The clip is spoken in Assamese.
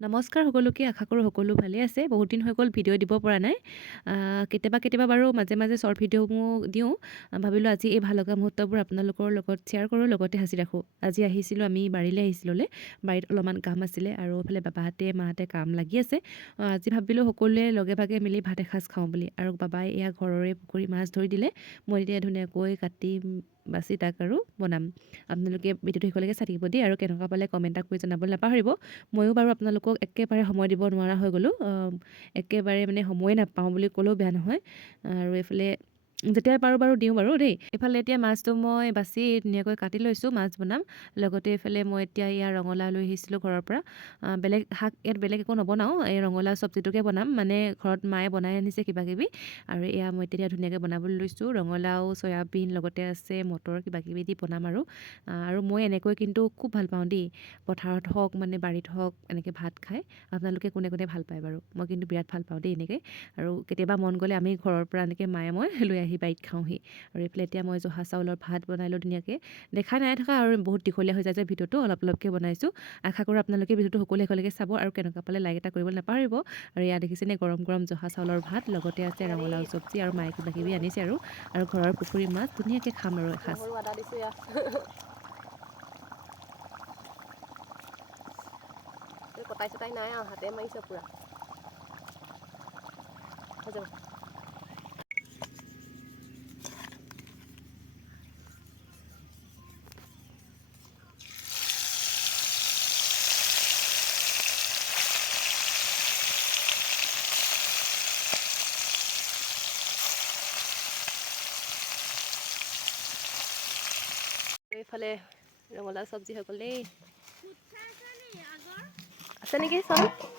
নমস্কাৰ সকলোকে আশা কৰোঁ সকলো ভালে আছে। বহুত দিন হৈ গ'ল ভিডিঅ' দিব পৰা নাই। কেতিয়াবা বাৰু মাজে মাজে শ্বৰ্ট ভিডিঅ'সমূহ দিওঁ। ভাবিলোঁ আজি এই ভাল লগা মুহূৰ্তবোৰ আপোনালোকৰ লগত শ্বেয়াৰ কৰোঁ, লগতে সাঁচি ৰাখোঁ। আজি আহিছিলোঁ, আমি বাৰীলৈ আহিছিলোঁ। বাৰীত অলপমান কাম আছিলে আৰু এইফালে বাবাহঁতে মাহঁতে কাম লাগি আছে। আজি ভাবিলোঁ সকলোৱে লগে ভাগে মিলি ভাত এসাঁজ খাওঁ বুলি। আৰু বাবাই এয়া ঘৰৰে পুখুৰী মাছ ধৰি দিলে। মই এতিয়া ধুনীয়াকৈ কাটি বাচি তাক আৰু বনাম। আপোনালোকে ভিডিঅ'টো শেষলৈকে চাই থাকিব দেই, আৰু কেনেকুৱা পালে কমেণ্ট এটা কৰি জনাবলৈ নাপাহৰিব। ময়ো বাৰু আপোনালোকক একেবাৰে সময় দিব নোৱাৰা হৈ গ'লোঁ। একেবাৰে মানে সময়ে নাপাওঁ বুলি ক'লেও বেয়া নহয়। আৰু এইফালে যেতিয়া পাৰোঁ বাৰু দিওঁ বাৰু দেই। এইফালে এতিয়া মাছটো মই বাচি ধুনীয়াকৈ কাটি লৈছোঁ, মাছ বনাম। লগতে এইফালে মই এতিয়া ইয়াৰ ৰঙালাও লৈ আহিছিলোঁ ঘৰৰ পৰা। বেলেগ শাক ইয়াত বেলেগ একো নবনাওঁ, এই ৰঙালাও চব্জিটোকে বনাম। মানে ঘৰত মায়ে বনাই আনিছে কিবাকিবি, আৰু এয়া মই এতিয়া ধুনীয়াকৈ বনাবলৈ লৈছোঁ। ৰঙালাও, চয়াবিন, লগতে আছে মটৰ, কিবাকিবি দি বনাম আৰু মই এনেকৈ কিন্তু খুব ভাল পাওঁ দেই। পথাৰত হওক মানে বাৰীত হওক এনেকৈ ভাত খাই। আপোনালোকে কোনে কোনে ভাল পায় বাৰু? মই কিন্তু বিৰাট ভাল পাওঁ দেই এনেকৈ। আৰু কেতিয়াবা মন গ'লে আমি ঘৰৰ পৰা এনেকৈ মায়ে মই লৈ আহি বাৰীত খাওঁহি। আৰু এইফালে এতিয়া মই জহা চাউলৰ ভাত বনালোঁ ধুনীয়াকৈ। দেখাই নাই থকা আৰু বহুত দীঘলীয়া হৈ যায় যে ভিডিঅ'টো, অলপকৈ বনাইছোঁ। আশা কৰোঁ আপোনালোকে ভিডিঅ'টো সকলোৱে শেষলৈকে চাব, আৰু কেনেকুৱা পালে লাইক এটা কৰিবলৈ নাপাহৰিব। আৰু ইয়াত দেখিছেনে গৰম গৰম জহা চাউলৰ ভাত, লগতে আছে ৰঙালাও চব্জি, আৰু মায়ে কিবাকিবি আনিছে আৰু ঘৰৰ পুখুৰীৰ মাছ ধুনীয়াকৈ খাম আৰু এসাঁজ। নহৰু আদা দিছোঁ ইয়াত। কটাই চটাই নাই আৰু হাতে মাৰিছে পূৰা হৈ যাব। এইফালে ৰঙালাও চব্জি হৈ গ'ল দেই। আছে নেকি চাওক।